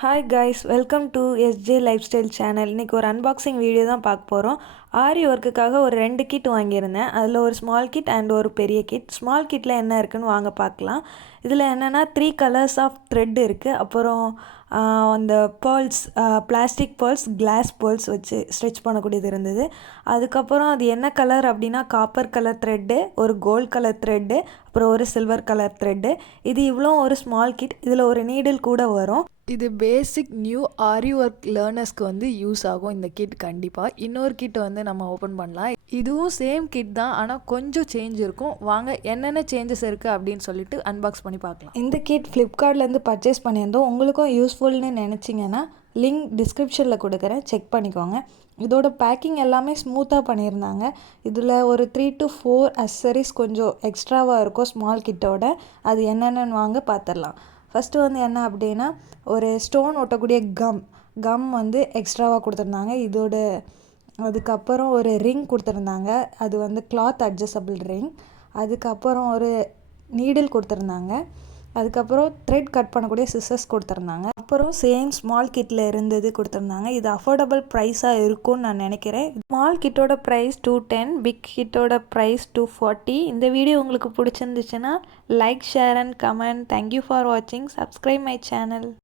Hi guys, welcome to SJ life style channel. இன்றைக்கி ஒரு unboxing video தான் பார்க்க போகிறோம். ஆரி ஒர்க்குக்காக ஒரு 2 கிட் வாங்கியிருந்தேன். அதில் ஒரு ஸ்மால் கிட் அண்ட் ஒரு பெரிய கிட். ஸ்மால் கிட்டில் என்ன இருக்குதுன்னு வாங்க பார்க்கலாம். இதில் என்னென்னா 3 கலர்ஸ் ஆஃப் த்ரெட் இருக்குது. அப்புறம் அந்த pearls, plastic pearls, glass pearls வச்சு ஸ்ட்ரிச் பண்ணக்கூடியது இருந்தது. அதுக்கப்புறம் அது என்ன கலர் அப்படின்னா காப்பர் கலர் த்ரெட்டு, ஒரு கோல்ட் கலர் த்ரெட்டு, அப்புறம் ஒரு சில்வர் கலர் த்ரெட்டு. இது இவ்வளோ ஒரு ஸ்மால் கிட். இதில் ஒரு நீடில் கூட வரும். இது பேசிக் நியூ ஆரி ஒர்க் லேர்னர்ஸ்க்கு வந்து யூஸ் ஆகும் இந்த கிட் கண்டிப்பாக. இன்னொரு கிட் வந்து நம்ம ஓப்பன் பண்ணலாம். இதுவும் சேம் கிட் தான், ஆனால் கொஞ்சம் சேஞ்ச் இருக்கும். வாங்க என்னென்ன சேஞ்சஸ் இருக்குது அப்படின்னு சொல்லிட்டு அன்பாக்ஸ் பண்ணி பார்க்கலாம். இந்த கிட் ஃப்ளிப்கார்ட்லேருந்து பர்ச்சேஸ் பண்ணியிருந்தோம். உங்களுக்கும் யூஸ்ஃபுல்னு நினச்சிங்கன்னா லிங்க் டிஸ்கிரிப்ஷனில் கொடுக்குறேன், செக் பண்ணிக்கோங்க. இதோட பேக்கிங் எல்லாமே ஸ்மூத்தாக பண்ணியிருந்தாங்க. இதில் ஒரு 3 to 4 அக்சசரிஸ் கொஞ்சம் எக்ஸ்ட்ராவாக இருக்கும் ஸ்மால் கிட்டோட. அது என்னென்னு வாங்க பார்த்துடலாம். ஃபஸ்ட்டு வந்து என்ன அப்படின்னா, ஒரு ஸ்டோன் ஒட்டக்கூடிய கம் வந்து எக்ஸ்ட்ராவாக கொடுத்துருந்தாங்க இதோட. அதுக்கப்புறம் ஒரு ரிங் கொடுத்துருந்தாங்க, அது வந்து கிளாத் அட்ஜஸ்டபிள் ரிங். அதுக்கப்புறம் ஒரு நீடில் கொடுத்துருந்தாங்க. அதுக்கப்புறம் த்ரெட் கட் பண்ணக்கூடிய சிசர்ஸ் கொடுத்துருந்தாங்க. அப்புறம் சேம் ஸ்மால் கிட்டில் இருந்தது கொடுத்துருந்தாங்க. இது அஃபோர்டபுள் ப்ரைஸாக இருக்கும்னு நான் நினைக்கிறேன். ஸ்மால் கிட்டோட ப்ரைஸ் 210, பிக் கிட்டோட ப்ரைஸ் 240. இந்த வீடியோ உங்களுக்கு பிடிச்சிருந்துச்சுன்னா like, share and comment. Thank you for வாட்சிங். Subscribe my channel.